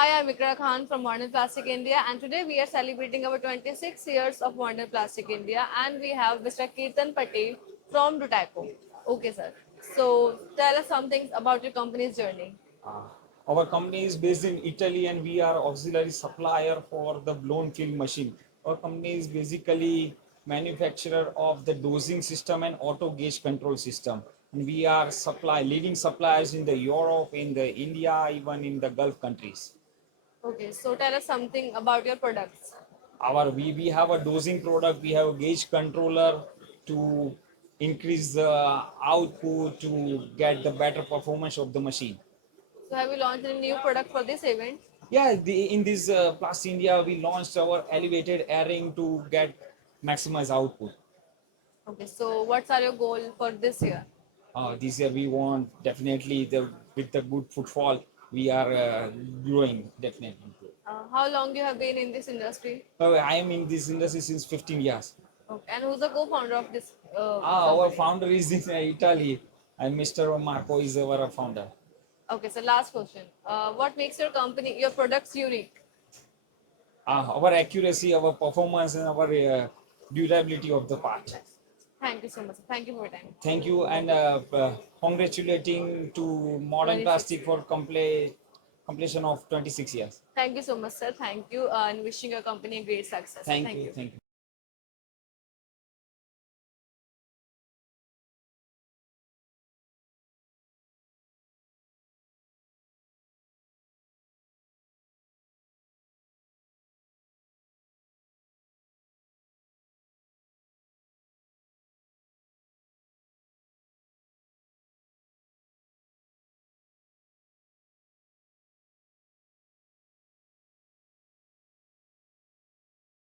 Hi, I'm Ikra Khan from Modern Plastic India, and today we are celebrating our 26 years of Modern Plastic India, and we have Mr. Kirtan Patel from Dotecho. Okay, sir. So tell us some things about your company's journey. Uh, our company is based in Italy and we are auxiliary supplier for the blown film machine. Our company is basically manufacturer of the dosing system and auto gauge control system. And we are leading suppliers in the Europe, in the India, even in the Gulf countries. Okay, so tell us something about your products. We have a dosing product, we have a gauge controller to increase the output to get the better performance of the machine. So have you launched a new product for this event? Yeah, in this PlastIndia, we launched our elevated airing to get maximize output. Okay, so what's are your goal for this year? This year, we want definitely with the good footfall, we are growing definitely. How long you have been in this industry? I am in this industry since 15 years. Okay, and who's the co-founder of this Our company? founder is in Italy, and Mr. Marco is our founder. Okay, so last question. What makes your company, your products unique? Our accuracy, our performance, and our durability of the part. Thank you so much. Thank you for your time. Thank you and congratulating to Modern 26. Plastic for completion of 26 years. Thank you so much, sir. Thank you, and wishing your company a great success. Thank Thank you. you. Thank you.